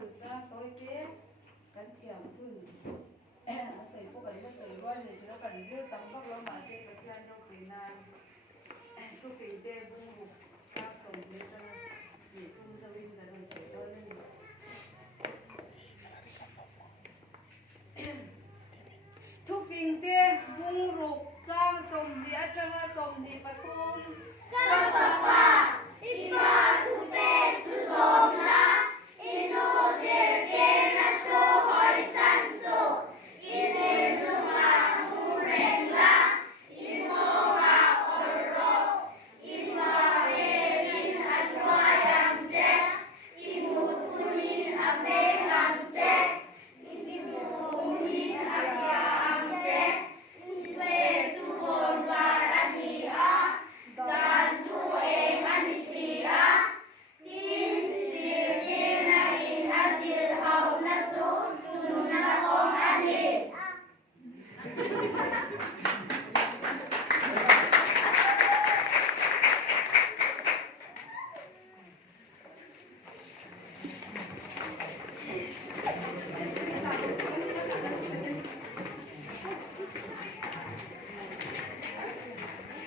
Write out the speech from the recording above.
bự ra tối thế cắn chèo chừng sấy cô ấy nó sấy luôn thì chúng nó cần giữ tấm bóc lo mà sẽ cái chân trong cái nan tu phình tê bung bục các sống thế cho để tu ra bên là rồi sấy đôi lên tu phình tê bung rục trang sống thì ăn trăng sống thì phát thun các bạn đi qua